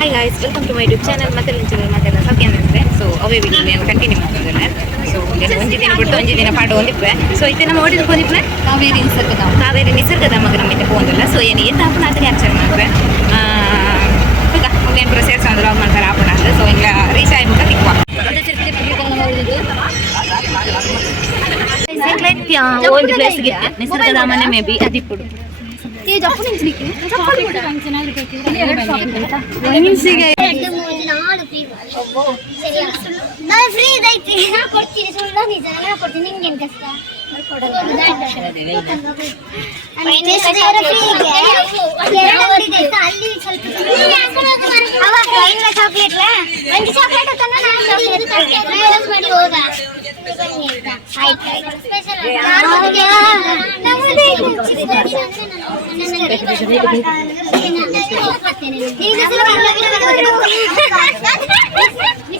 hi guys welcome to my YouTube channel ಮತ್ತೆ channel ಮತ್ತೆಲ್ಲ ಸೌಖ್ಯ ಅಂದರೆ ಸೊ ಅವೇ ವಿಡಿಯೋ ನಾನು ಕಂಟಿನ್ಯೂ ಮಾಡ್ತಿದ್ದೇನೆ ಸೊ ಏನು ಒಂಜಿ ದಿನ ಬಿಟ್ಟು ಒಂಜಿ ದಿನ ಪಾಡು ಒಂದಿಪ್ಪೆ ಸೊ ಇತ್ತೆ ನಮ್ಮ ಓಡಿದ ಹೋದಿಪ್ಪೆ ಕಾವೇರಿ ನಿಸರ್ಗದ ಕಾವೇರಿ ನಿಸರ್ಗಧಾಮ ಗ್ರಾಮಕ್ಕೆ ಹೋಗಂದಿಲ್ಲ ಸೊ ಏನು ಏನು ಹಾಪಣ ಅಂತ ಕ್ಯಾಪ್ಚರ್ ಮಾಡ್ರೆ ಈಗ ಏನು ಪುರ ಸೇರ್ಸ ಅಂದ್ರೆ ಅವಾಗ ಮಾಡ್ತಾರೆ ಹಾಪಣ ಅಂತ ಸೊ ಇಲ್ಲ ರೀಚ್ ಆಗ್ಬಿಟ್ಟು ತಿಕ್ಕುವ ಒಂದು ಪ್ಲೇಸ್ಗೆ ನಿಸರ್ಗಧಾಮನೆ ಮೇ ಬಿ ಅದಿಪ್ಪುಡು ಈ ಜಪ್ಪು ನಿಂಚಲಿಕ್ಕೆ ನಾನು ಫ್ರೀ ಇದೈತಿ ನಾ ಕೊಡ್ತೀನಿ. ಸುಳ್ಳು ನಿಜ ನಾ ಕೊಡ್ತೀನಿ. ನಿಂಗೇನು ಕಷ್ಟ ಅಲ್ಲಿ ಸ್ವಲ್ಪ ಅವಾಗ ಇನ್ನ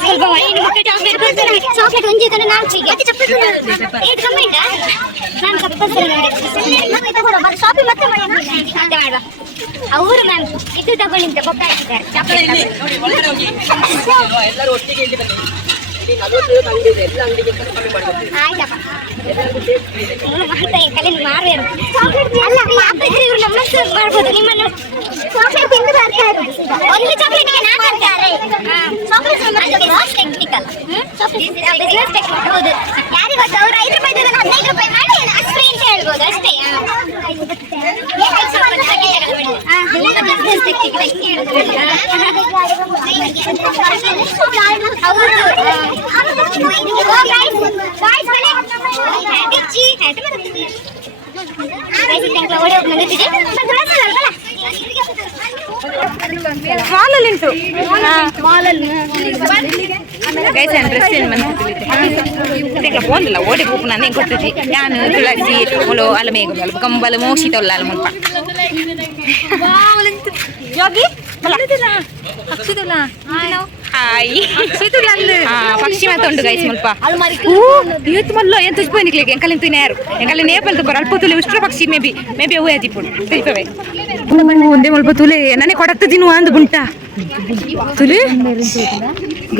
ಸ್ವಲ್ಪ ವೈನ್ ಮತ್ತೆ ಚಾಕ್ಲೇಟ್ ಕೊಡ್ತಾರೆ ಚಾಕ್ಲೇಟ್ ಒಂಜಿ ತನ ನಾಲ್ಕಿಗೆ ಅದು ಚಪ್ಪಲ್ ಏಟ್ ಕಮ್ಮಿ ನಾನು ತಗೊಳ್ಳೋ ಶಾಪಿಂಗ್ ಮತ್ತೆ ಮಾಡೋಣ ಮಾಡುವ ಅವರು ಮ್ಯಾಮ್ ಇದು ತಗೊಳ್ಳಿ ಅಂತ ಹಾಕಿದ್ದಾರೆ ಚಾಕ್ಲೇಟ್ ಎಲ್ಲರೂ ಒಟ್ಟಿಗೆ ಇಲ್ಲಿ ಬನ್ನಿ. ಇಲ್ಲಿ ನಲವತ್ತೈವತ್ತು ಅಂಗಡಿ ಇದೆ ಎಲ್ಲ ಅಂಗಡಿಗೆ ಕಮ್ಮಿ ಮಾಡ್ಬೋದು ಆಯ್ತಪ್ಪ ಇವ್ರು ಮಾಡ್ತಾರೆ ಕಲೆ ಮಾರ್ವೆ ಅಲ್ಲ ಚಾಕ್ಲೇಟ್ ಇವ್ರು ನಮ್ಮ ಹೆಸರು ಮಾಡ್ಬೋದು ನಿಮ್ಮನ್ನು ಚಾಕ್ಲೇಟ್ ತಿಂದು ಬರ್ತಾ ಇರೋದು ಒಂದು ಚಾಕ್ಲೇಟ್ಗೆ ನಾಲ್ಕು ಅಂತಾರೆ ಚಾಕ್ಲೇಟ್ ಟೆಕ್ನಿಕಲ್ ಬಿಸ್ನೆಸ್ ಟೆಕ್ನಿಕ್ ಹೌದು ಯಾರಿಗೆ ಗೊತ್ತು ಅವ್ರು ಐದು ರೂಪಾಯಿ ಇದನ್ನ ಹದಿನೈದು ರೂಪಾಯಿ ಮಾಡಿ ಅಷ್ಟು ಫ್ರೀ ಅಂತ ಹೇಳ್ಬೋದು ಅಷ್ಟೇ ಬಿಸ್ನೆಸ್ ಟೆಕ್ನಿಕ್ ಮಾಲಲ್ಲಿ ಉಂಟು ಗೈಸ್ ಡ್ರೆಸ್ ಏನು ಮನೆ ಫೋನಿಲ್ಲ ಓಡಿ ಪೂಪು ನಾನು ಹೆಂಗೆ ಕೊಡ್ತಿದ್ದಿ ನಾನು ತುಳಸಿ ಒಲು ಅಲ್ಲ ಮೇಘ ಕಂಬಲ ಮೋಸಿ ತೊಲ್ಲ ಅಲ್ಲ ಮುಲ್ಪ ಪಕ್ಷಿ ಮಾತೊಂಡು ಗೈಸ್ ಮುಲ್ಪ ಇವತ್ತು ಮಲ್ಲ ಎಂತ ತುಜ್ಬೋನಿಕ್ಲಿಕ್ಕೆ ಎಂಕಲ್ ತಿನ್ನ ಯಾರು? ಎಂಕಲ್ ನೇಪಲ್ ತುಪ್ಪರು ಅಲ್ಪ ತುಲೆ ಉಷ್ಟ್ರ ಪಕ್ಷಿ ಮೇ ಬಿ ಮೇ ಬಿ ಅವು ಅದಿಪ್ಪುಡು ತಿಳ್ತವೆ ಒಂದೇ ಮಲ್ಪ ತುಲೆ ನನಗೆ ಕೊಡಕ್ತ ತಿನ್ನುವ ಅಂದ್ ಗುಂಟ ತುಲೆ?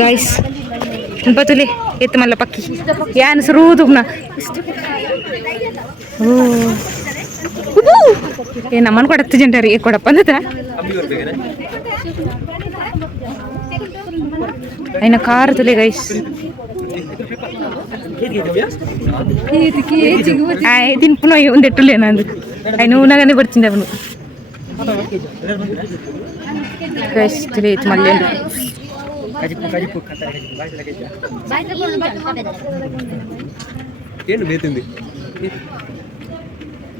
ಗಾಯ್ಸ್ ಮುಲ್ಪ ತುಲೆ ಎತ್ತು ಮಲ್ಲ ಪಕ್ಕಿ ಯಾನು ಸುರುದುಗ್ನ ಓ. ಉಬು! ಏ ನಮ್ಮನ್ ಕೊಡತ್ತ ಜಂಟಾರಿ ಏ ಕೊಡಪ್ಪ ಅಂದತ ఆయన కారుతులే గైస్ తింపున ఉండేట్టులేను అందుకు. ఆయన ఊనగానే పడుతుంది అవును గైస్ తెలియదు మళ్ళీ ಏನು ಬೇತಿಂದಿ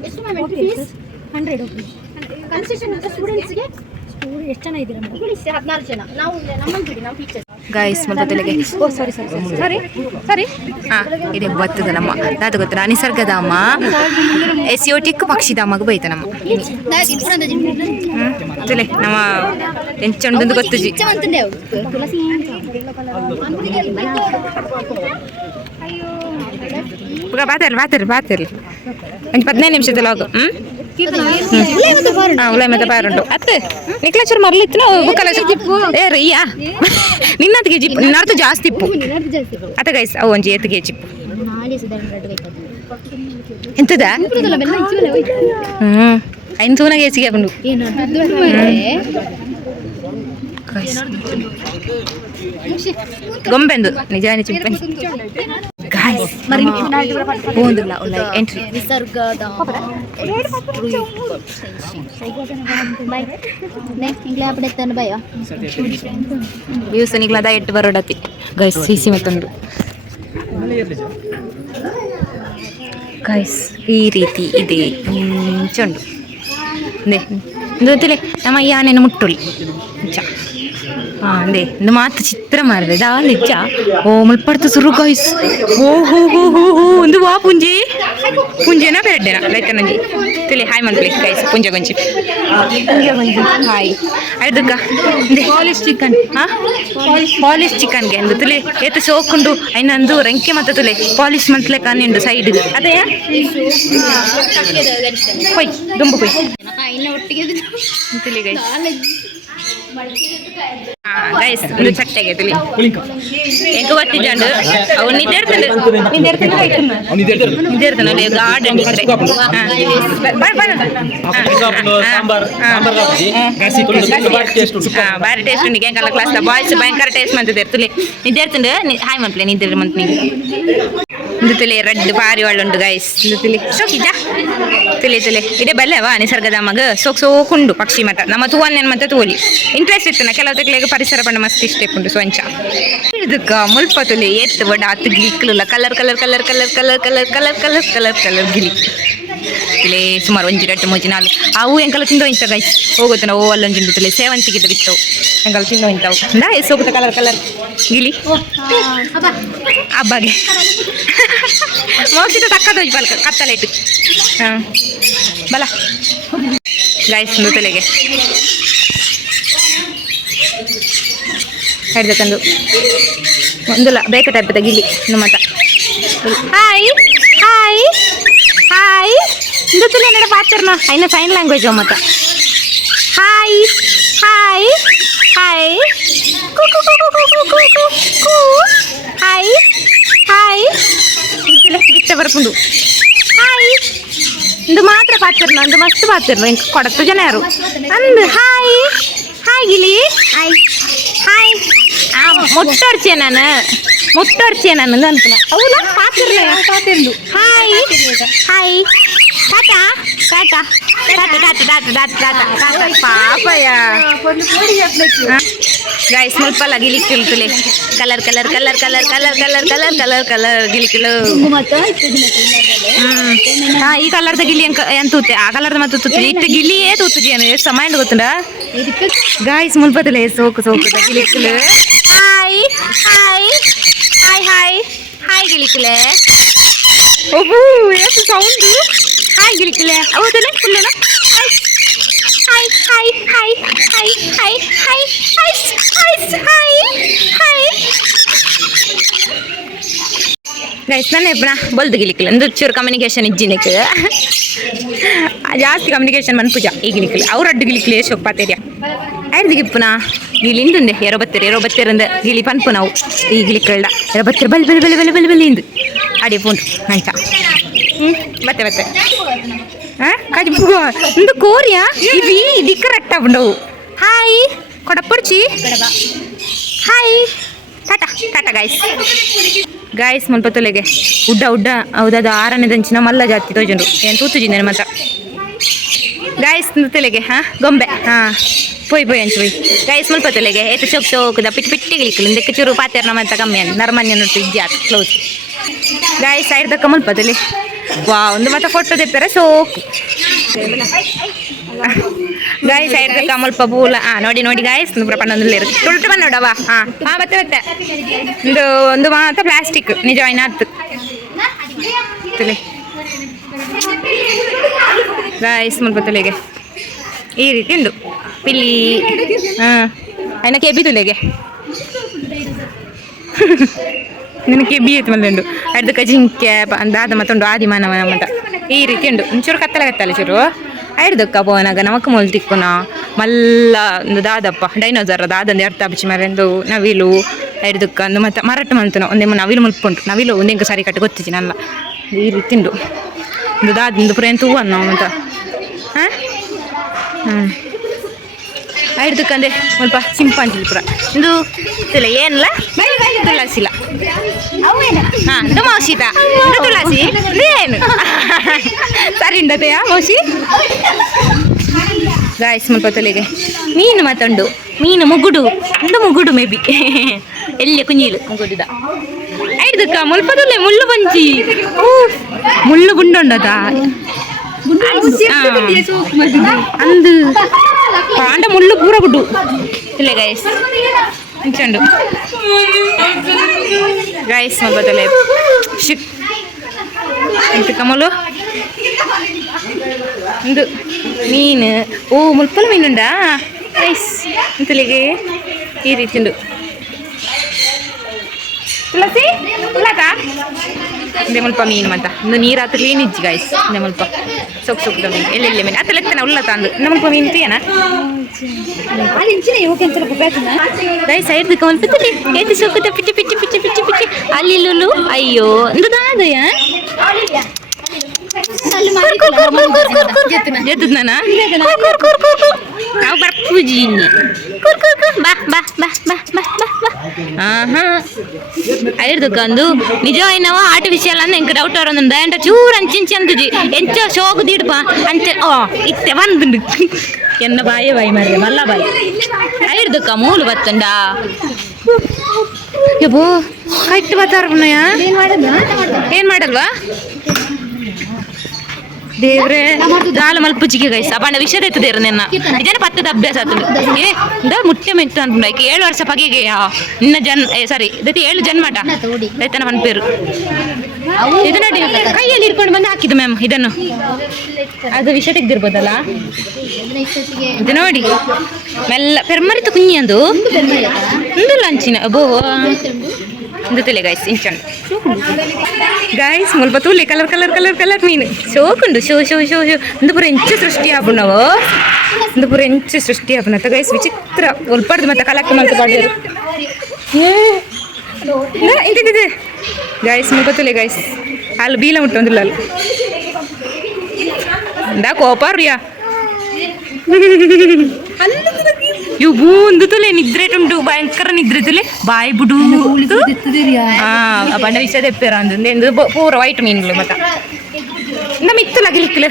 ಎಷ್ಟು ma'am entry fees hundred concession ಅಂತ ಸ್ಟೂಡೆಂಟ್ಸ್ಗೆ ಎಷ್ಟು ಜನ ಇದ್ದೀರಾ ಹದಿನಾರು ಜನ. ನಾವು ನಮ್ಮನ್ನು ಬಿಡಿ ನಾವು ಟೀಚರ್ ಗಾಯ್ಸ್ ಮುಲ್ಪ ತುಲೆಗೆ. ಓ ಸಾರಿ ಸಾರಿ ಸಾರಿ ಸಾರಿ ಹಾಂ ಇದೆ ಬತ್ತದ ನಮ್ಮ ದಾದ ಗೊತ್ತರ ನಿಸರ್ಗಧಾಮ ಎಸಿಯೋಟಿಕ್ ಪಕ್ಷಿಧಾಮಗ ಬೈತ ನಮ್ಮ. ಹ್ಮ್. ತುಲೆ ನಮ್ಮ ಎಂಚಂಡು ಗೊತ್ತುಜಿ ಈಗ ಬಾತರ್ಲಿ ಬಾತರ್ಲಿ ಬಾತರ್ಲಿ ಒಂದು ಹದಿನೈದು ನಿಮಿಷದಲ್ಲಿ ಹೋಗು. ಹ್ಞೂ ಹಾಂ ಉಲಾಯ್ ಮತ್ತೆ ಬಾರ್ ಉಂಟು ಅತ್ತೆ ನಿಕ್ಲೇಶ್ವರ ಮರ್ಲಿತ್ತು ನಾವು ಬುಕ್ಕಲ್ಲ ಏ ರೀಯಾ ನಿನ್ನತ್ತಿಗೆ ಜಿಪ್ಪು ನಿನ್ನರ್ಥ ಜಾಸ್ತಿ ಇಪ್ಪು ಅತ್ತ ಗೈಸ್ ಅವು ಒಂಜಿ ಎತ್ತಿಗೆ ಜಿಪ್ಪು ನಾಳೆ ಸುಧಾರಣೆ ಬೇಕಾದ್ರೆ ಎಂತದ ಹ್ಞೂ ಐದು ತೂನಾಗೆ ಎಸಿಗೆ ಬಂದು ಏನು ಗೊಂಬೆಂದು ನಿಜಾನಿ ಚಿಂಪನಿ ಗಾಯ್ಸ್ ಹೋಗುದಿಲ್ಲ ಒಳ್ಳೆ ಎಂಟ್ರಿ ನಿಸರ್ಗದ ಇಂಗ್ಲೇ ಅಪ್ಪಡೆತ್ತಾನೆ ಭಯ ವ್ಯೂಸ್ ನಿಗ್ಲದ ಎಟ್ಟು ಬರೋಡತಿ ಗೈಸ್ ಸಿಸಿ ಮತ್ತೊಂದು ಗೈಸ್ ಈ ರೀತಿ ಇದೆ ಚಂಡು ಗೊತ್ತಿಲ್ಲ ನಮ್ಮ ಯಾನೇನು ಮುಟ್ಟುಳಿ ಚ അതെ ഇന്ന് മാത്ത് ചിത്രമാരുത് ഇതാ നിച്ച ഓ മുൾപ്പടുത്ത് സുറു ഗൈസ് ഓ ഹോ ഹോ ഹോ ഹോ എന്ത് വാ പുഞ്ചി പുഞ്ചേന പേരഡേന ലൈറ്റനഞ്ചി ತಿಳಿ ಹಾಯ್ ಮಾಡ್ಬೇಕು ಗೈಸ್ ಪುಂಜ ಗುಂಜಿ. ಪುಂಜ ಗುಂಜಿ ಹಾಯ್. ಅದಕ್ಕ ಪಾಲಿಶ್ ಚಿಕನ್ ಹಾ? ಪಾಲಿಶ್ ಚಿಕನ್ಗೆ ಅಂದು ತುಲಿ ಏತು ಸೋಕುಂಡು ಐನಂದು ರಂಕೆ ಮತ್ತೆ ತುಲಿ ಪಾಲಿಶ್ ಮಂತ್ಲೆ ಕಾನಿಂಡು ಸೈಡ್ ಅದೇ ಹೊಯ್ ತುಂಬ ಹೊಯ್. ಗೈಸ್ ಗೈಸ್ ಒಂದು ಚಟ್ಟೆಗೆ ತುಲಿ ಎಂಕ ಗೊತ್ತಿದ್ದಂಡು ಅವು ನಿದ್ದೇರ್ತಂಡು ನಿದ್ದೇರ್ತಂಡು ನಿದ್ದೇರ್ತಂಡು ಅಲ್ಲಿ ಗಾರ್ಡನ್ ಇದ್ರೆ ಸಾಂಬಾರ್ ಸಾಂಬಾರ್ ಟೇಸ್ಟ್ ಬಾರಿ ಟೇಸ್ಟ್ ಉಂಡು ಎಂಕಲ್ಲ ಕ್ಲಾಸ್ ಬಾಯ್ಸ್ ಭಯಂಕರ ಟೇಸ್ಟ್ ಮಂತಿದ್ದಾರೆ ತುಲಿ ನಿದ್ದೇರ್ತಂಡು ಹಾಯ್ ಮಂತ್ಲೆ ನಿದ್ದೆ ಮಂತ್ ನೀವು ಇಂದು ತುಲಿ ರೆಡ್ ಬಾರಿ ಒಳ್ಳುಂಡು ಗೈಸ್ ಇಂದು ತುಲಿ. ಸೋಕಿಜ ತುಲಿ ತುಲಿ ಇದೇ ಬಲ್ಲವಾ ನಿಸರ್ಗಧಾಮಗ ಸೋಕ್ ಸೋಕುಂಡು ಪಕ್ಷಿ ಮತ. ನಮ್ಮ ತೂವನ್ನೇನು ಮತ್ತೆ ತೂಲಿ ಇಂಟ್ರೆಸ್ಟ್ ಇತ್ತು ಕೆಲವು ತೆಗ್ಲೆಗ್ ಪರಿಸರ ಪಂಡ ಮಸ್ತ್ ಇಷ್ಟ ಉಂಟು ಸೊಂಚ ಇದಕ್ಕ ಮುಲ್ಪ ತುಲಿ ಎತ್ತು ಬಡ ಹತ್ತು ಗಿಲಿಕ್ಲಲ್ಲ colour colour colour colour colour colour colour colour colour colour ಗಿಲಿ ಇಲ್ಲೇ ಸುಮಾರು ಒಂಜಿ ರಟ್ಟು ಮೂಜಿ ನಾಲ್ ಅವು ಎಂಕಲ ತಿಂದು ಇಂತ ಗೈಸ್ ಹೋಗೋತನ ಓ ಅಲ್ಲೊಂಜಿಂದು ತುಲೆ. ಸೇವಂತಿಗೆ ಬಿತ್ತವು. ಎಂಕಲ ತಿಂದು ಇಂತವು. ಹೋಗುತ್ತ ಕಲರ್ ಕಲರ್. ಗಿಲಿ ಹಬ್ಬಗೆ ಮೋಸಿದ ತಕ್ಕದೋಜ್ ಬಲ್ಕ, ಕತ್ತಲೆ ಇಟ್ಟು. ಹಾಂ. ಬಲ. ಗೈಸ್ ತಲೆಗೆ ಹಿಡ್ದಕ್ಕಂದು ಒಂದಲ್ಲ ಬೇಕ ಟೈಪ್ ನಿಮ್ಮ ಮತ ಹಾಯ್ ಹಾಯ್ ಹಾಯ್ ಇಂದು ತುಲೆ ನಡ ಪಾಚರ್ನ ಐನ ಸೈನ್ ಲ್ಯಾಂಗ್ವೇಜ್ ಮತ್ತ ಹಾಯ್ ಹಾಯ್ ಹಾಯ್ ಕು ಕು ಕು ಕು ಕು ಕು ಕು. హాయ్ హాయ్ பிடிச்ச பருப்புண்டு హాయ్ இந்த மாத்திர பார்த்துருந்தோம் இந்த மஸ்து பார்த்துருந்தோம் எனக்கு கொடத்துக்கு நேரம் அந்த ஹாய் ஹாய் கிளி ஹாய் ஹாய் ஆ மொட்டை அடிச்சேன் நான் மொட்டை அடிச்சேன் நான் வந்து அனுப்புனேன் அவ்வளோ பார்த்துருந்தேன் பார்த்துருந்து hi hi hi tata tata tata tata tata tata tata Papaiah guys ಮುಲ್ಪಲ್ಲ ಗಿಲಿಕ್ಕಿಲ್ ತುಲೆ colour colour colour colour colour colour colour colour colour ಗಿಲಿಕಿಲು ಹ್ಮ್ ಹಾ ಈ ಕಲರ್ದ ಗಿಲಿ ಎಂಕ ಎಂತೂತೆ ಆ ಕಲರ್ದ ಮತ್ತೆ ತೂತು ಇಟ್ಟು ಗಿಲಿಯೇ ತೂತು ಏನು ಎಷ್ಟು ಸಮಯ ಗೊತ್ತುಂಡ guys ಮುಲ್ಪದಲೆ soak soak ಗಿಲಿಕ್ಕಿಲು hi hi hi hi hi ಗಿಲಿಕಿಲೆ ಓಹೋ ಎಷ್ಟು ಸೌಂಡ್ ಹಾಯ್ ಗಿಲಿಕಿಲೆ ಹೌದಲ್ಲ ಫುಲ್ಲನ hi hi hi hi hi hi hi hi hi hi guys ನನ್ನ ಎಬ್ಬನ ಬಲ್ದು ಗಿಲಿಕಿಲ್ಲ ಒಂದು ಚೂರು ಕಮ್ಯುನಿಕೇಶನ್ ಇಜ್ಜಿನಕ್ ಜಾಸ್ತಿ ಕಮ್ಯುನಿಕೇಶನ್ ಮನ್ ಪೂಜಾ ಈ ಗಿಲಿಕಿಲ್ಲ ಅವ್ರ ಅಡ್ಡು ಗಿಲಿಕಿಲ್ಲ ಎಷ್ಟು ಒಪ್ಪಾತೇರಿಯ ಆಯ್ತು ಗಿಪ್ಪುನ ಗಿಲಿ ಇಂದುಂದೆ ಎರೋ ಬತ್ತೀರಿ ಎರೋ ಬತ್ತೀರಂದ ಗಿಲಿ ಪನ್ಪು ನಾವು ಈ ಗಿಲಿಕಳ್ಳ ಎರೋ ಬತ್ತೀರಿ ಬಲ್ ಬಲ್ ಬಲ್ ಬಲ್ ಬಲ್ ಬಲ್ ಇಂದು ಅಡಿ ಪುಂಟು ಅಂತ ಹ್ಞೂ ಬತ್ತೆ ಬತ್ತೆ ಹಾಂ ಕಾಜಿ ಇಂದು ಕೋರಿಯಾ? ಇವಿ ಇದು ಕರೆಕ್ಟ್ ಆಗ್ಬಿಡವು hi ಕೊಡಪ್ಪುಡ್ಚಿ hi tata tata guys guys ಮುಲ್ಪ ತೊಲೆಗೆ. ಉಡ್ಡ ಉಡ್ಡ. ಹೌದದು ಆರನೇ ದಂಚಿನ ಮಲ್ಲ ಜಾತಿ ತೋಜಂಡು. ಏನು ತೂತುಜಿಂದೇನೆ ಮಾತ್ರ. ಗಾಯ್ಸ್ ತೊಲೆಗೆ ಹಾ? ಗೊಂಬೆ ಹಾ? ಪೋಯಿ ಪೋಯೆಂಚ ಅಂಚು ಪೋಯ್. ಗಾಯ್ಸ್ ಮುಲ್ಪ ತೊಲೆಗೆ. ಏತು ಚೌಕ್ ಚೌಕದ ಪಿಟ್ ಪಿಟ್ಟಿಗಿಲಿಕ್ಕಲು ಇಂದಕ್ಕೆ ಚೂರು ಪಾತೆರ್ನ ಅಂತ ಕಮ್ಮಿ. ಅಂತ ನರ್ಮನ್ಯ ನೋಡ್ತು ಇಜ್ಜಿ ಕ್ಲೋಸ್ ಗಾಯ್ಸ್ ತಕ್ಕ ಮುಲ್ಪ ತೊಲೆ. ವಾ ಒಂದು ಮತ್ತೆ ಫೋಟೋ ತೆಪ್ಪಾರ ಸೊ ಗಾಯ್ಸ್ ಆಯ್ತು ಕಮಲ್ ಪಬೂಲ ಹಾ ನೋಡಿ ನೋಡಿ ಗಾಯ್ಸ್ ಪ್ರಪಂಚದಲ್ಲಿ ಇರುತ್ತೆ. ತುಳ್ಟು ಬಂದು ನೋಡವ ಹಾ ಮತ್ತೆ ಬತ್ತೆ ಒಂದು ಒಂದು ಮಾತ್ರ ಪ್ಲಾಸ್ಟಿಕ್ ನಿಜ ಏನಾಯ್ತು ಗಾಯ್ಸ್ ಮುಲ್ಪ ತುಲೆಗೆ. ಈ ರೀತಿ ಉಂಡು ಪಿಲ್ಲಿ. ಹಾ. ಐನ ಕೆಬಿ ತುಲೆಗೆ. ನಿನಗೆ ಕೆಬಿ ಎತ್ತು ಬಂದುಂಡು ಅಡ್ದಕ್ಕ ಜಿಂಕೆ ದಾದ ಮತ್ತೊಂದು ಆದಿ ಮಾನವ ಮತ ಈ ರೀತಿ ಉಂಡು ಒಂಚೂರು ಕತ್ತಲ ಕತ್ತಲೆ ಚೂರು ಐಡ್ದಕ್ಕ ಪೋನಾಗ ನಮಕ್ ಮೊಲ್ ತಿಕ್ಕುನ ಮಲ್ಲ ಒಂದು ದಾದಪ್ಪ ಡೈನೋಸರ್ ದಾದಂದು ಎರ್ತ ಬಿಚ್ಚಿ ಮರೆಂದು ನವಿಲು ಐಡ್ದಕ್ಕ ಒಂದು ಮತ್ತೆ ಮರಟ್ಟು ಮಲ್ತನ ಒಂದೇಮ ನವಿಲು ಮುಲ್ಪುಂಟು ನವಿಲು ಒಂದಿಂಕ ಸರಿ ಕಟ್ಟು ಗೊತ್ತಿಜ್ಜಿ ನಲ್ಲ ಈ ರೀತಿ ಉಂಡು ಒಂದು ದಾದಿಂದ ಪುರ ಎಂತ ಹೂ ಅನ್ನ ಮತ ಹಾಂ ಹ್ಞೂ ಐಡ್ದಕ್ಕಂದೆ ಸ್ವಲ್ಪ ಚಿಂಪಾಂಜಿ ಪುರ. ಇದು ಇಲ್ಲ ಏನಿಲ್ಲ ತುಳಸಿಲ್ಲ ಹಾ ಇದು ಮೌಸಿತ ಇದು ತುಳಸಿ ಏನು? ಸರಿ ಇಂಡತೆಯ ಮೌಸಿ ಗಾಯ್ಸ್ ಮುಲ್ಪ ತಲೆಗೆ. ಮೀನು ಮತ್ತೊಂಡು ಮೀನು ಮುಗುಡು. ಒಂದು ಮುಗುಡು ಮೇ ಬಿ. ಎಲ್ಲಿ ಕುഞ്ഞിಲು ಮುಗುಡಿದ. ಐದಕ್ಕ ಮುಲ್ಪದಲ್ಲೇ ಮುಳ್ಳು ಬಂಚಿ ಮುಳ್ಳು ಗುಂಡುಂಡದ. ಅಂದು అంటే ముళ్ళు కూర గుడ్డు ఇలా గైస్ ఉంచండు. గైస్ మా బతలే షిక్ ఎంత కమలు ఇందు. మీన్. ఓ ముల్పల మీనుండా? గైస్ ఇంతలిగే ఈ రీతిండు తులసి ఇలాకా ಇಂದೆ ಮುಲ್ಪ ಮೀನು ಮಂತ ಇಂದು ನೀರು ಹತ್ರ ಕ್ಲೀನ್ ಇಜ್ಜಿ ಗಾಯ್ಸ್ ಇಂದೆ ಮುಲ್ಪ ಸೊಕ್ ಸೊಕ್ಕದ ಮೀನು ಎಲ್ಲೆಲ್ಲಿ ಮೀನು ಅತ್ತ ಲೆಕ್ಕನ ಉಳ್ಳತ ಅಂದು ಇಂದ ಮುಲ್ಪ ಮೀನು ತಿಯನ ಅಲ್ಲಿ ಇಂಚಿನ ಯೋಗ ಅಂತ ಬೇಕನ್ನ ಗೈಸ್ ಸೈಡ್ ದಿಕ್ಕ ಮುಲ್ಪ ತಿಳಿ ಏತಿ ಸೊಕ್ಕದ ಪಿಚ್ಚಿ ಪಿಚ್ಚಿ ಪಿಚ್ಚಿ ಪಿಚ್ಚಿ ಪಿಚ್ಚಿ ಅಲ್ಲಿ ಲುಲು ಅಯ್ಯೋ ಇಂದು ದಾದಯ ಅಲ್ಲಿ ಜೆತ್ತದ ನಾನ ನಾವು ಬರ್ಪೂಜಿ ಇನ್ನಿ ಕುರ್ ಕುರ್ ಕುರ್ ಬಾ ಬಾ ಬಾ ಬಾ ಬಾ ಬಾ ಬಾ ಆಹಾ ಅದಿರ್ದಕ್ಕಂದು ನಿಜವಾಯಿನವ ಆರ್ಟಿಫಿಷಿಯಲ್ ಅಂದ್ ಎಂಕ್ ಡೌಟ್ ಅವರೊಂದು ಎಂಟ ಚೂರು ಅಂಚಿಂಚಿ ಅಂತಿಜಿ ಎಂಚ ಶೋಕು ದಿಡ್ಪ ಅಂಚ ಓ ಇತ್ತೆ ಬಂದು ಎನ್ನ ಬಾಯೇ ಬಾಯಿ ಮಾರ್ರೆ ಮಲ್ಲ ಬಾಯಿ ಅದಿರ್ದಕ್ಕ ಮೂಲು ಬತ್ತಂಡ ಯಬ್ಬೋ ಕಟ್ಟು ಮಾಡದ ಏನ್ ಮಾಡಲ್ವಾ ದೇವ್ರೆ ದಾಲ ಗೈಸ ಗೈಸ್ ವಿಷದ ವಿಷಯದ ದೇವ್ರ ನಿನ್ನ. ಇದನ್ನ ಪತ್ತದ ಅಭ್ಯಾಸ ಆತು ಏ ದ ಮುಟ್ಟೆ ಮೆತ್ತ ಅಂತ ಏಳು ವರ್ಷ ಪಗೆಗೆ ನಿನ್ನ ಜನ್ ಸಾರಿ ಇದಕ್ಕೆ ಏಳು ಜನ್ಮಟ. ರೈತನ ಮನ್ ಪೇರು. ಇದು ನೋಡಿ ಕೈಯಲ್ಲಿ ಇಟ್ಕೊಂಡು ಬಂದು ಹಾಕಿದ್ದು ಮ್ಯಾಮ್ ಇದನ್ನು. ಅದು ವಿಷ ತೆಗ್ದಿರ್ಬೋದಲ್ಲ? ಇದು ನೋಡಿ ಮೆಲ್ಲ ಪೆರ್ಮರಿತು ಕುಂಜಿ ಅಂದು. ಒಂದು ಲಂಚಿನ ಅಬೋ. దుతులే గైస్ ఇంచండి ഗൈസ് മുൽപ്പത്തൂല്ലേ കളർ കളർ കളർ കളർ മീൻ. ഷോക്കുണ്ട് ഷോ ഷോ ഷോ ഷോ എന്തുപുറ എഞ്ച് സൃഷ്ടിയാപ്പുണ്ടാവോ എന്തുപുറ എഞ്ച് സൃഷ്ടിയാപ്പുന്നത്ത ഗൈസ് വിചിത്ര ഉൾപ്പെടുത്ത് മറ്റേ കലക്ക് മറ്റേ പാടിയത് ഇത് ഗൈസ് മുൽപ്പത്തൂല്ലേ ഗൈസ് അല്ല ബീല മുട്ടൊന്നുമില്ല എന്താ കോപ്പാറിയാ ಇವು ಬೂಂದು ತುಲೆ ನಿದ್ರೆ ಉಂಟು ಭಯಂಕರ ನಿದ್ರೆ ತುಲೆ. ಬಾಯಿ ಬಿಡು. ಹಾ ಆ ಬಂಡ ವಿಷ ತೆಪ್ಪೇರ ಅಂದು. ಪೂರ ವೈಟ್ ಮೀನುಗಳು ಮತ್ತ. ನಮ್ಮ ಇತ್ತಲ ಗಿಲಿಕ್ಕಲು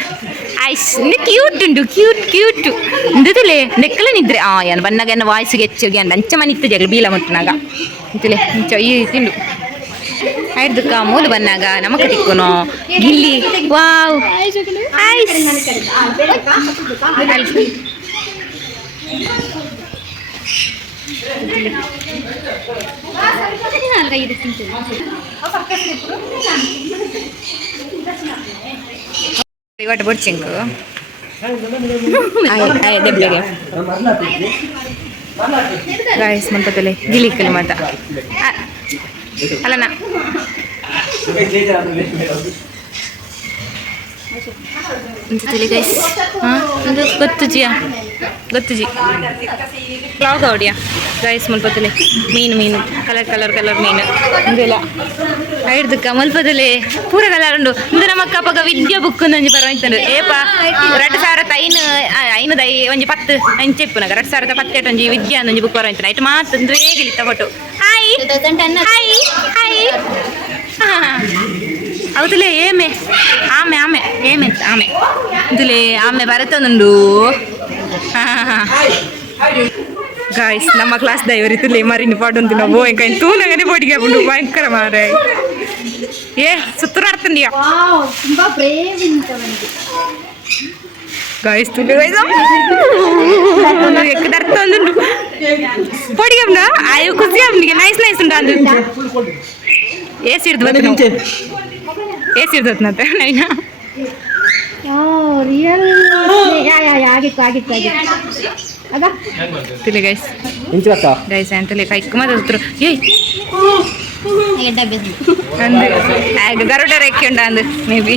ಐಸ್ ಕ್ಯೂಟ್ ಉಂಟು ಕ್ಯೂಟ್ ಕ್ಯೂಟ್ ಇಂದುಲೆ ನೆಕ್ಕಲ ನಿದ್ರೆ. ಆ ಏನು ಬನ್ನಾಗ ಏನು ವಾಯ್ಸ್ಗೆ ಹೆಚ್ಚಿಗೆ ಅಂಡ ಅಂಚ ಮನಿತ್ತು ಜಗಳ ಬೀಲ ಮುಟ್ಟನಾಗ. ಇಂತಲೆ ಇಂಚ ಈ ತಿಂಡು ಆಯ್ದಕ್ಕ ಮೂಲ ಬಂದಾಗ ನಮಕ ತಿಕ್ಕುನು. ಗಿಲ್ಲಿ ವಾವ್. ಐಸ್ నాలుగైదు ఇవాటి పొడి చెంకు. రాయస్ మంత పిల్లే గిలికలు మాట. అలనా. ಇಂತದಲ್ಲಿ ಗೈಸ್ ಹಾಂ? ಒಂದು ಜಿಯ? ಗೊತ್ತು ಪ್ಲಾವ್ ಅವಡಿಯ ಗೈಸ್ ಮುಲ್ಪದಲ್ಲಿ ಮೀನು ಮೀನು. ಕಲರ್ ಕಲರ್ ಕಲರ್ ಮೀನು. ಇದೆಲ್ಲ ಹಿಡ್ದಕ್ಕ ಮುಲ್ಪದಲ್ಲಿ ಪೂರ ಕಲರ್ ಉಂಡು. ಇಂದು ನಮ್ಮ ಅಕ್ಕ ಪಕ್ಕ ವಿದ್ಯೆ ಬುಕ್ ಒಂಜಿ ಬರೋಯ್ತಂಡು ಏಪ ಎರಡು ಸಾವಿರದ ಐನು ಐನದ ಐ ಒಂಜಿ ಪತ್ತು. ಅಂಚೆ ಇಪ್ಪುನಾಗ ಎರಡು ಸಾವಿರದ ಪತ್ತೆಟ್ಟು ಒಂಜಿ ವಿದ್ಯಾ ಒಂಜಿ ಬುಕ್ ಬರೋಯ್ತಾನೆ ಆಯ್ತು ಮಾತಂದ್ರೆ ಹೇಗಿಲಿ ತಗೊಟ್ಟು ಹಾಯ್ ಹಾಯ್ ಹಾಯ್ ಹೌದಲೇ ಏಮೆ ಆಮೆ ಆಮೆ ಏಮೆ ಅಂತ ಆಮೆ ಇದುಲೇ ಆಮೆ ಬರತ್ತೊಂದುಂಡು ಗಾಯ್ಸ್ ನಮ್ಮ ಕ್ಲಾಸ್ ದೈವರಿ ತುಲೆ ಮರಿನಿ ಪಾಡೊಂದು ನಾವು ಎಂಕ ತೂನಗನೆ ಪೋಟಿಗೆ ಹಾಕೊಂಡು ಭಯಂಕರ ಮಾರೆ ಏ ಸುತ್ತರಾಡ್ತಂಡಿಯ ವಾವ್ ತುಂಬಾ ಬ್ರೇವ್ ಅಂತ ನನಗೆ ಗಾಯ್ಸ್ ತುಲೆ ಗಾಯ್ಸ್ ಎಕ್ಕ ದರ್ತ ಒಂದು ಪೋಟಿಗೆ ಹಮ್ನ ಆಯು ಖುಷಿ ಹಮ್ನಿಗೆ ನೈಸ್ ನೈಸ್ ಉಂಟು ಅಂದು ಏಸ್ ಹಿಡ್ದು ಬತ್ತು ಏಸ್ ಹಿಡ್ದು ಬತ್ತು ನೈನಾ ರಿಯಲ್ ಯಾ ಯಾ ಯಾ ಆಗಿತ್ತು ಆಗಿತ್ತು ಆಗಿತ್ತು. ತಿಳಿ ಗೈಸ್ ಗೈಸ್ ಅಂತಲೇ ಕೈ ಕುಮಾರ ಹತ್ರ. ಏಯ್. ಅಂದು. ಆಗ ಗರುಡ ರೇಖೆ ಉಂಡ ಅಂದು ಮೇ ಬಿ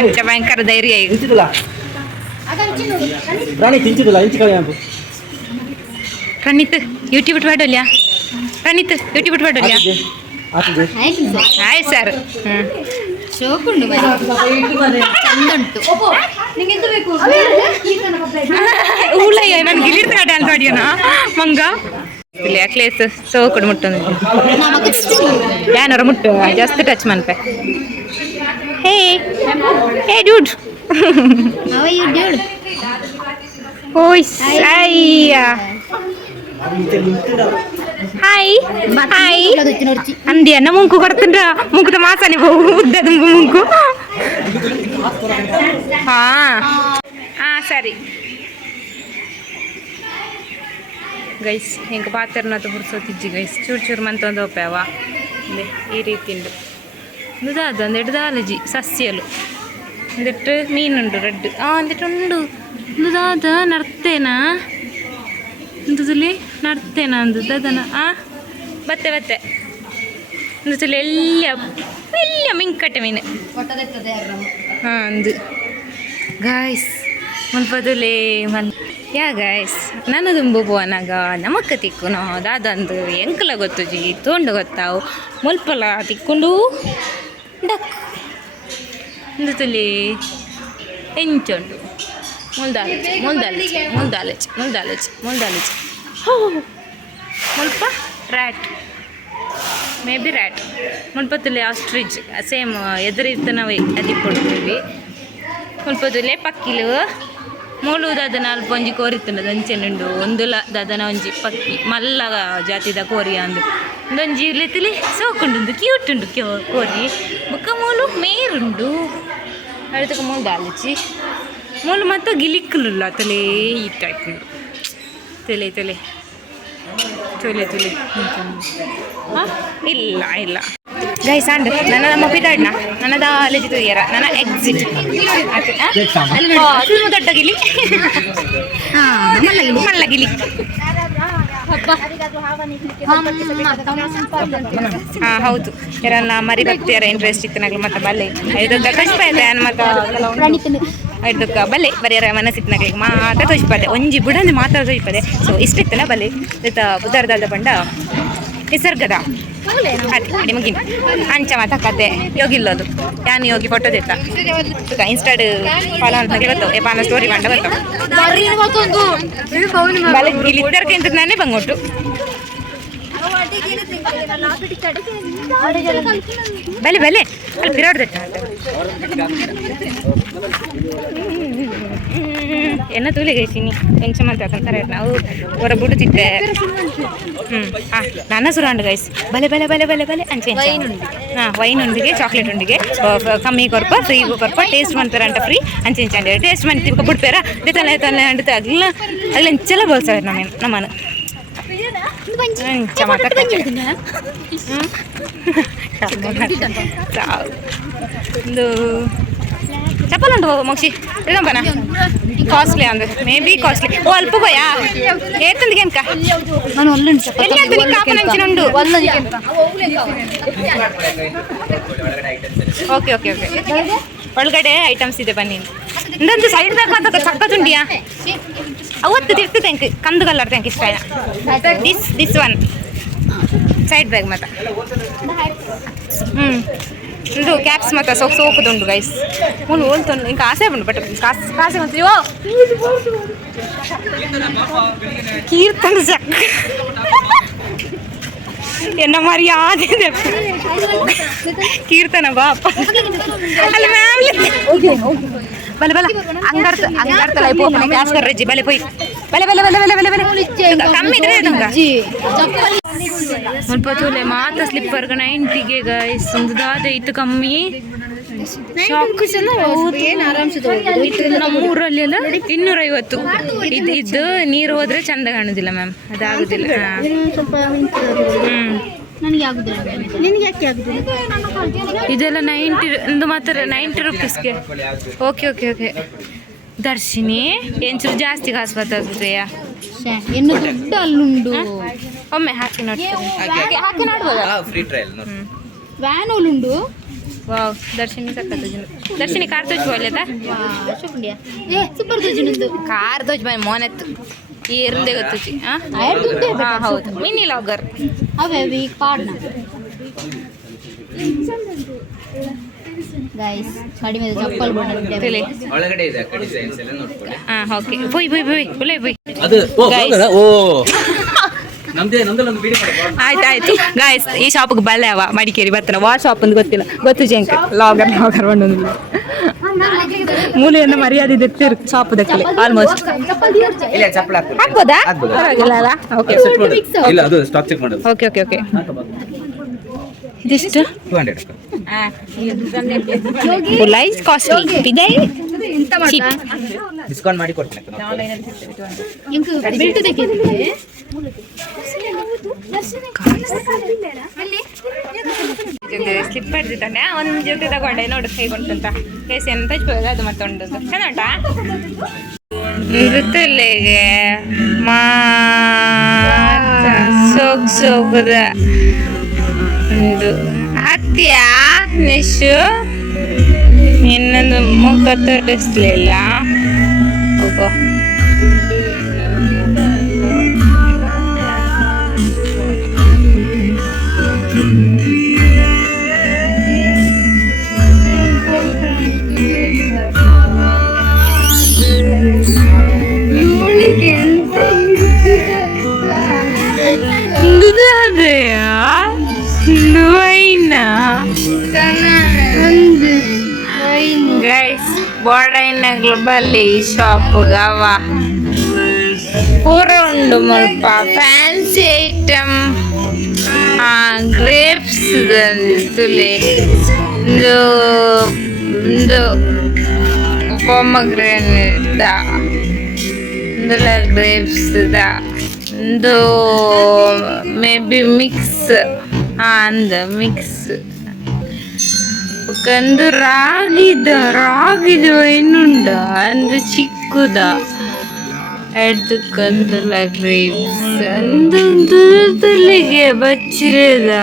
ಅಂಚ ಭಯಂಕರ ಧೈರ್ಯ ಪ್ರಣೀತ್ ಯೂಟ್ಯೂಬ್ ಬಿಟ್ಬೇಡಲ್ಯ ಪ್ರಣೀತ್ ಯೂಟ್ಯೂಬ್ ಆತಿದೆ ಹಾಯ್ ಸರ್. ಹ್ಞೂ ಶೋಕುಂಡು ಚಂದ ಉಂಟು ನಿಂಗೆ ಎಂತ ಬೇಕು ಉಳ್ಳಯ್ಯ ನನ್ಗೆ ಇಲ್ಲಿರ್ತ ಕಡೆ ಅಂತ ಅಡಿಯೋಣ ಮಂಗ ಇಲ್ಲಿ ಕ್ಲೇಸ್ ಸೋಕುಡು ಮುಟ್ಟೊಂದು ನಮಕ್ ಯಾನರ ಮುಟ್ಟು ಜಾಸ್ತಿ ಟಚ್ ಮನ್ಪೆ ಹೇ ಹೇ ಡೂಡ್ ಅವ ಯು ಡ್ಯೂಡ್ ಓಯ್ ಅಯ್ಯ ಹಾಯ್ ಹಾಯ್ ನೋಡ್ತಿ ಅಂದ್ಯ ನಮ್ಮ ಮುಂಕು ಕೊಡ್ತಂದ್ರ ಮುಂಕುದ ಮಾಸನೆ ಬಹು ಉದ್ದದ ಮುಂಕು ಹಾ ಹಾ ಸರಿ ಗೈಸ್ ಹಿಂಗೆ ಪಾತ್ರೆನದು ಹುಡ್ಸೋತಿಜ್ಜಿ ಗೈಸ್ ಚೂರು ಚೂರು ಮಂತೊಂದು ಹೋಪ್ಯಾವ ಇದೆ ಈ ರೀತಿಂಡು ನುದಾದ ಒಂದೆರಡು ದಾಲಜಿ ಸಸ್ಯಲು ಒಂದಿಟ್ಟು ಮೀನುಂಡು ರೆಡ್ ಆ ಒಂದಿಟ್ಟು ಉಂಡು ನುದಾದ ನಡ್ತೇನಾ ಇಂದುಲಿ ನಡ್ತೆ ನಂದು ದದನ, ಆ? ಬತ್ತೆ ಬತ್ತೆ. ಇಂದುಲಿ ಎಲ್ಲ ಎಲ್ಲ ಮಿಂಕಟ್ಟೆ ಮೀನು. ಹಾಂ, ಅಂದು. ಗಾಯ್ಸ್ ಮುನ್ಪದುಲೆ ಮನ್ ಯಾ ಗಾಯ್ಸ್ ನಾನು ತುಂಬ ಪೋನಾಗ ನಮಕ್ಕ ತಿಕ್ಕುನು ದಾದಂದು ಎಂಕಲ ಗೊತ್ತು ಜಿ, ತೋಂಡು ಗೊತ್ತಾವು, ಮುಲ್ಪಲ ತಿಕ್ಕೊಂಡು, ಡಕ್. ಇಂದು ತುಲಿ ಎಂಚುಂಡು ಮುಲ್ದಾಲಚಿ ಮುಲ್ದಾಲಚಿ ಮುಲ್ದಾಲಚಿ ಮುಲ್ದಾಲಚಿ ಮುಲ್ದಾಲಚಿ ಹೋ. ಮುಲ್ಪ ರ್ಯಾಟ್ ಮೇ ಬಿ ರ್ಯಾಟ್ ಮುಲ್ಪತ್ತುಲೆ ಆಸ್ಟ್ರಿಜ್ ಸೇಮ್ ಎದುರಿರ್ತನವೇ ನಾವು ಮೇ ಕೊಡ್ತೀವಿ ಪಕ್ಕಿಲು. ಮೂಲು ದಾದನ ಅಲ್ಪ ಒಂಜಿ ಕೋರಿತ್ತುಂಡು ಅಂಚೆನುಂಡು ಒಂದು ದಾದನ ಒಂಜಿ ಪಕ್ಕಿ ಮಲ್ಲ ಜಾತಿದ ಕೋರಿ ಅಂದು. ಒಂದೊಂಜಿ ಲೆತ್ತಲಿ ಸೋಕುಂಡು ಕ್ಯೂಟ್ ಉಂಡು ಕ್ಯೋ ಕೋರಿ. ಬುಕ್ಕ ಮೂಲು ಮೇರುಂಡು. ಅಳಿತಕ ಮೂಲು ದಾಲಿಚಿ ಮೂಲು ಮತ್ತು ಗಿಲಿಕ್ಕುಲ್ಲ ತಲೆ ಇಟ್ಟಾಯ್ಕೊಂಡು ತಲೆ ತಲೆ. ತುಲೆ ತೊಲೆ. ಹಾಂ? ಇಲ್ಲ ಇಲ್ಲ. ಗೈಸ್ ಅಂಡ್ ನನ್ನ ನಮ್ಮ ಪಿದಾಡ್ನ ನನ್ನದ ಲೆಜಿ ತುಯ್ಯರ ನನ್ನ ಎಕ್ಸಿಟ್ ದೊಡ್ಡ ಗಿಲಿ. ಮಲ್ಲ ಗಿಲಿ. ಹಾ ಹೌದು. ಯಾರನ್ನ ಮರಿ ಭಕ್ತಿಯರ ಇಂಟ್ರೆಸ್ಟ್ ಇತ್ತು ನಗಲು ಮತ್ತೆ ಬಲ್ಲೆ ಐದಕ್ಕ ಕಷ್ಟ ಮತ್ತೆ ಐದಕ್ಕ ಬಲ್ಲೆ ಬರೆಯರ ಮನಸ್ಸಿತ್ತು ಮಾತ್ರ ತೋಚ್ಪದೆ ಒಂಜಿ ಬುಡಂದು ಮಾತ್ರ ತೋಚ್ಪದೆ ಸೊ ಇತ್ತಲ್ಲ ಬಲ್ಲೆ ಇತ್ತ ಬುದ್ಧಾರ್ದಾದ ಬಂಡ. ನಿಸರ್ಗದ. ಅದೇ ಅಡಿ ಮುಗಿನ ಅಂಚ ಮಾತ ಕತೆ. ಯೋಗಿಲ್ಲದು ಯಾನ್ ಯೋಗಿ ಫೋಟೋ ಇನ್ಸ್ಟಾಡ್ ಫಾಲೋ ಅಂತ ಗೊತ್ತು. ಸ್ಟೋರಿ ಮಾಡ ಗೊತ್ತು. ಬಲೆ ಇಲ್ಲಿ ಇದ್ದರ್ಕಿಂತ ನಾನೇ ಬಂಗೊಟ್ಟು ಬಲೆ ಬಲೆ ಅಲ್ಲಿ ಬಿರಾಡ್ದಟ್ಟ ಎನ್ನ ತೂಲಿ ಗೈಸಿನಿ ಎಂಚ ಮಾತಾಡ್ತಾರೆ ನಾವು ಹೊರ ಬಿಡುತ್ತಿದ್ದೆ ಹ್ಞೂ ಹಾಂ ನನ್ನ ಸುರಾಂಡ್ ಗೈಸ್ ಬಲೆ ಬಲೆ ಬಲೆ ಬಲೆ ಬಲೆ ಅಂಚೆ ಹಾಂ ವೈನ್ ಉಂಡಿಗೆ ಚಾಕ್ಲೇಟ್ ಉಂಡಿಗೆ ಕಮ್ಮಿ ಕೊರ್ಪ ಫ್ರೀ ಕೊರ್ಪ ಟೇಸ್ಟ್ ಮಾಡ್ತಾರೆ ಅಂತ ಫ್ರೀ ಅಂಚೆ ಇಂಚೆ ಅಂಡಿ ಟೇಸ್ಟ್ ಮಾಡಿ ತಿರ್ಕ ಬಿಡ್ಬೇರ ದೇತಲ್ಲ ತಲೆ ಅಂಡಿತ ಅಗ್ಲ ಅಲ್ಲಿ ಎಂಚೆಲ್ಲ ಬೋಲ್ಸಾವೆ ನಮ್ಮ ನಮ್ಮನು ಅಂಚ ಮಾತಾಡ್ತಾರೆ ಒಂದು ಚಪ್ಪಲ್ ಉಂಟು ಮೋಕ್ಷಿ ಇಲ್ಲಂಬನ ಕಾಸ್ಟ್ಲಿ ಅಂದ್ರೆ ಮೇ ಬಿ ಕಾಸ್ಟ್ಲಿ ಓ ಅಲ್ಪ ಭಯ ಏತಂದಿಗೆ ಅನ್ಕ ನಾನು ಒಳ್ಳೆ ಎಲ್ಲಿ ಅಂತ ನಿಂಗೆ ಕಾಪನ ಹಂಚಿನುಂಡು ಓಕೆ ಓಕೆ ಓಕೆ ಒಳಗಡೆ ಐಟಮ್ಸ್ ಇದೆ ಬನ್ನಿ ಇಂದೊಂದು ಸೈಡ್ ಬ್ಯಾಗ್ ಮಾತ್ರ ಸಕ್ಕತ್ತುಂಡಿಯಾ ಅವತ್ತು ತಿರ್ತು ತೆಂಕ್ ಕಂದು ಕಲರ್ ತೆಂಕ್ ಇಷ್ಟ this this one side bag ಮಾತ್ರ. ಹ್ಞೂ ಇದು ಕ್ಯಾಪ್ಸ್ ಮಾತ್ರ ಸೋಪ್ ಸೋಪುದುಂಡು ಗೈಸ್ ಮೂಲು ಹೋಲ್ತುಂಡು ఇంకా ಆಸೆ ಉಂಡು ಬಟ್ ಕಾಸು ಕಾಸೆ ಬಂತು. ಕೀರ್ತನ ಚಕ್ ಎನ್ನ ಮರ್ಯಾದೆ ಕೀರ್ತನ ಬಾಪ ಅಲ್ಲ ಮ್ಯಾಮ್ ಬಲೆ ಬಲ ಅಂಗರ್ತ ಅಂಗರ್ತ ಲೈ ಪೋಪ ಕ್ಯಾಶ್ ಕರ್ ರಜ್ಜಿ ಬಲೆ ಪೋಯ್ ಬಲೆ ಬಲೆ ಬಲೆ ಬಲೆ ಬಲೆ ಬಲೆ ಕಮ್ಮಿ ಇದ್ರೆ ನಂಗ ಸ್ವಲ್ಪ ತೂಲೆ ಮಾತ ಸ್ಲಿಪ್ಪರ್ ನೈಂಟಿಗೆ ಗೈಸ್ ಒಂದು ದಾದ ಇತ್ತು ಕಮ್ಮಿ ಏನು ಆರಾಮ್ಸೆ ನಮ್ಮ ಊರಲ್ಲಿ ಎಲ್ಲ ಇನ್ನೂರ ಐವತ್ತು ಇದು ಇದು ನೀರು ಹೋದ್ರೆ ಚಂದ ಕಾಣುದಿಲ್ಲ ಮ್ಯಾಮ್. ಅದಾಗುದಿಲ್ಲ. ಸ್ವಲ್ಪ ಹ್ಮ್. ನನಗೆ ಆಗುದಿಲ್ಲ ನಿನಗೆ ಯಾಕೆ ಆಗುದಿಲ್ಲ? ಇದೆಲ್ಲ ನೈಂಟಿ ಒಂದು ಮಾತ್ರ ninety ರುಪೀಸ್ಗೆ. Okay okay okay. Darshini ಎಂಚೂರು ಜಾಸ್ತಿ ಕಾಸು ಬರ್ತದೆಯ ಇನ್ನು ದೊಡ್ಡ ಅಲ್ಲುಂಡು ಒಮ್ಮೆ ಹಾಕಿ ನೋಡ್ತೀನಿ. ಹಾಕಿ ಹಾಕಿ ನೋಡ್ಬೋದಾ? ಫ್ರೀ ಟ್ರಯಲ್ ಹ್ಮ್. ವ್ಯಾನ್ ಉಂಡು ವಾವ್ ದರ್ಶಿನಿ ಸಕ್ಕತ್ತು ದರ್ಶಿನಿ ಕಾರ್ ತೋಜ್ ಬೋಲ್ಯದ ಏ ಸೂಪರ್ ದೋಜಿನಂದು ಕಾರ್ ತೋಜ್ ಬಾಯ್ ಮೋನೆತ್ತು. ಈ ಗೊತ್ತು ಗೊತ್ತುಚಿ ಹಾಂ ಹೌದು. Mini logger. ಅವೇ ಈಗ ಪಾಡ್ನ ಗೈಸ್ ಕಡಿಮೆ ಚಪ್ಪಲ್ ಬಂದಿದೆ ತಿಳಿ ಒಳಗಡೆ ಇದೆ ಅಕ್ಕ ಡಿಸೈನ್ಸ್ ಎಲ್ಲ ನೋಡ್ಕೊಳ್ಳಿ. ಹಾಂ ಓಕೆ ಬೊಯ್ ಬೊಯ್ ಬೊಯ್. ಬುಲೆ ಬೊಯ್. ಅದು ಓ? ಓ. ನಮ್ದೇ ನಮ್ದಲ್ಲಿ ಒಂದು ವಿಡಿಯೋ ಮಾಡಿ ಆಯ್ತು ಆಯ್ತು. ಗಾಯ್ಸ್ ಈ ಶಾಪ್ಗೆ ಬಲ್ಲೆ ಅವ ಮಡಿಕೇರಿ ಬರ್ತಾನೆ. ವಾ ಶಾಪ್ ಅಂತ ಗೊತ್ತಿಲ್ಲ. ಗೊತ್ತು ಜಂಕ್ ಲಾಗರ್ ಲಾಗರ್ ಒಂದೊಂದು ಮೂಲೆಯನ್ನು ಮರ್ಯಾದೆ ದೆತ್ತಿರು ಶಾಪ್ ದಕ್ಕಲೆ ಆಲ್ಮೋಸ್ಟ್. ಹಾಕ್ಬೋದಾ? ಓಕೆ ಓಕೆ ಓಕೆ ಇದಿಷ್ಟು? 200 ಅಕ್ಕ. ಲೈಸ್ ಕಾಸ್ಟ್ಲಿ ಇದೆ? ಡಿಸ್ಕೌಂಟ್ ಮಾಡಿ ಕೊಡ್ತೀನಿ ತೆಗೆದಿದೆ ಜೊತೆ ಸ್ಲಿಪ್ ಮಾಡಿದಾನೆ ಒಂದು ಜೊತೆ ತಗೊಂಡೆ. ನೋಡು ಕೈಗೊಂಡಂತ ಕೇಸ್ ಎಂತ ಅದು ಮತ್ತೊಂದು. ಚೆಂದ ಉಂಟಾ ಮಾ ಸೋಗ್ ಸೋಗದ ಅತ್ಯ ನಿಶು ಇನ್ನೊಂದು ಮುಖ ತೊಡಿಸ್ಲಿಲ್ಲ ಹೋಗೋ Dad. ವೈನ ಗೈಸ್ ಬೋಡೈನ ಗ್ಲೋಬಲಿ ಶಾಪ್ ಗವ ಪೂರ ಉಂಡು ಮುಲ್ಪ ಫ್ಯಾನ್ಸಿ ಐಟಮ್ ಆ ಗ್ರೇಪ್ಸ್ ತುಲೆ ಒಂದು ಒಂದು ಪೊಮಗ್ರೇನೇಟ್ ದ ಒಂದೆಲ್ಲ ಗ್ರೇಪ್ಸ್ ದ ಒಂದು ಮೇ ಬಿ ಮಿಕ್ಸ್ ಹಾಂ ಅಂದ ಮಿಕ್ಸ್ ಒಂದು ರಾಗಿದ ರಾಗಿದ ಏನುಂಡ ಅಂದ್ರೆ ಚಿಕ್ಕದ ಎಡ್ದಕ್ಕಂದಲ್ಲ ಗ್ರೇಪ್ಸ್ ಒಂದು ತುಲಿಗೆ ಬಚ್ಚಿರದ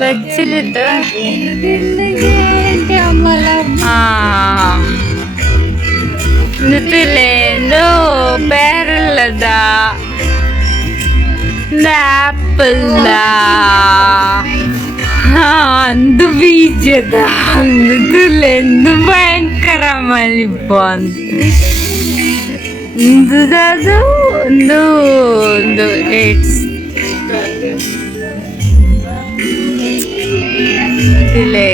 ಬಚ್ಚಿರದ ಹಾಂ ತುಲೆಂದು ಪೇರಲ್ಲದ ಆಪಲ್ದ ಒಂದು ಬೀಜದ ಒಂದು ತುಲೆಂದು ಭಯಂಕರ ಮಲಿಪ ಒಂದು ಅದು ಒಂದು ಒಂದು ಏಟ್ಸ್ ತುಲೆ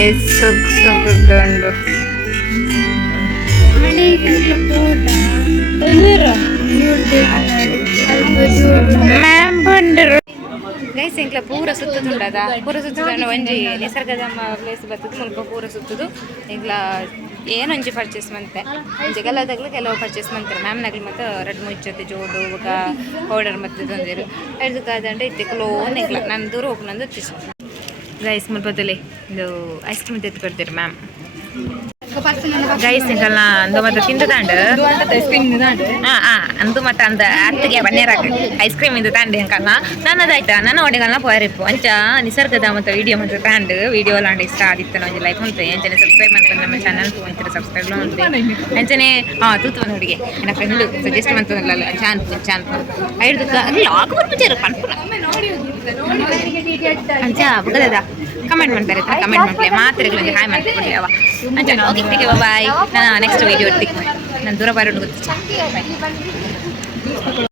ಎಷ್ಟು ಸೊಕ್ಕು ಸೊಕ್ಕುಂಡು ಮ್ಯಾಮ್ ಬಂದರು ಗೈಸ್ ಎಂಕ್ಲ ಪೂರ ಸುತ್ತುಂಡದ ಪೂರ ಸುತ್ತುದ ಒಂಜಿ ನಿಸರ್ಗಧಾಮ ಪ್ಲೇಸ್ ಬರ್ತದೆ, ಮುಲ್ಪ ಪೂರ ಸುತ್ತುದು. ಎಂಕ್ಲ ಏನೊಂಜಿ ಪರ್ಚೇಸ್ ಮಂತೆ. ಒಂಜಿ ಕೆಲದಾಗ್ಲ ಕೆಲವು ಪರ್ಚೇಸ್ ಮಂತಾರೆ. ಮ್ಯಾಮ್ ನಗ್ಲು ಮತ್ತು ರೆಡ್ ಮೂರು ಜೊತೆ ಜೋಡು, ಬೊಕ ಪೌಡರ್ ಮತ್ತೆ ತಂದಿರು ಐದು ಕಾದಂಡೆ ಇತ್ತೆ ಕ್ಲೋನ್ ಎಂಕ್ಲ. ನಾನು ದೂರ ಹೋಗ್ನಂದು ಗೈಸ್ ಮುಲ್ಪದಲ್ಲಿ ಇದು ಐಸ್ ಕ್ರೀಮ್ ತೆತ್ತು ಕೊಡ್ತೀರಿ ಮ್ಯಾಮ್. ಗೈಸ್ ಎಂಕಲ್ನ ಅಂದು ಮತ್ತೆ ತಿಂದು ತಾಂಡು. ಹಾ ಹಾ ಅಂದು ಮತ್ತೆ ಅಂದ ಅತ್ತಿಗೆ ಬನ್ನೇರಾಗ ಐಸ್ ಕ್ರೀಮ್ ಇದು ತಾಂಡು ಎಂಕಲ್ನ ನನ್ನದಾಯ್ತಾ ನನ್ನ ಒಡೆಗಲ್ಲ ಪೋರಿಪ್ಪು ಅಂಚ, ನಿಸರ್ಗದ ಮತ್ತು ವಿಡಿಯೋ ಮತ್ತು ತಾಂಡು. ವಿಡಿಯೋ ಲಾಂಡ್ ಇಷ್ಟ ಆದಿತ್ತು. ಒಂದು ಲೈಕ್ ಉಂಟು. ಅಂಚನೆ ಸಬ್ಸ್ಕ್ರೈಬ್ ಮಾಡ್ಕೊಂಡು ನಮ್ಮ ಚಾನಲ್ ಒಂಚೂರು ಸಬ್ಸ್ಕ್ರೈಬ್ ಉಂಟು. ಅಂಚನೆ ಹಾಂ ತೂತು ಒಂದು ಹುಡುಗಿ. ನನ್ನ ಫ್ರೆಂಡು ಸಜೆಸ್ಟ್ ಮಾಡ್ತದಲ್ಲ ಚಾನ್ ಚಾನ್ ಐದು ಲಾಗ್ ಬರ್ಬಿಟ್ಟಾರೆ ಪನ್ಪುರ ಅಂಚ ಬುಗದ ಕಮೆಂಟ್ ಮಾಡ್ತಾರೆ ಕಮೆಂಟ್ ಮಾಡ್ಲಿ ಮಾತ್ರೆಗಳಿಗೆ ಹಾಯ್ ಮಾಡ್ಕೊಳ್ಳಿ ಅವ ಅಂಚ ಓಕೆ ಟೇಕ್ ಬಾಯ್ ನಾನು ನೆಕ್ಸ್ಟ್ ವೀಡಿಯೋ ನಾನು ದೂರ ಬರೋದು ಗೊತ್ತಿಲ್ಲ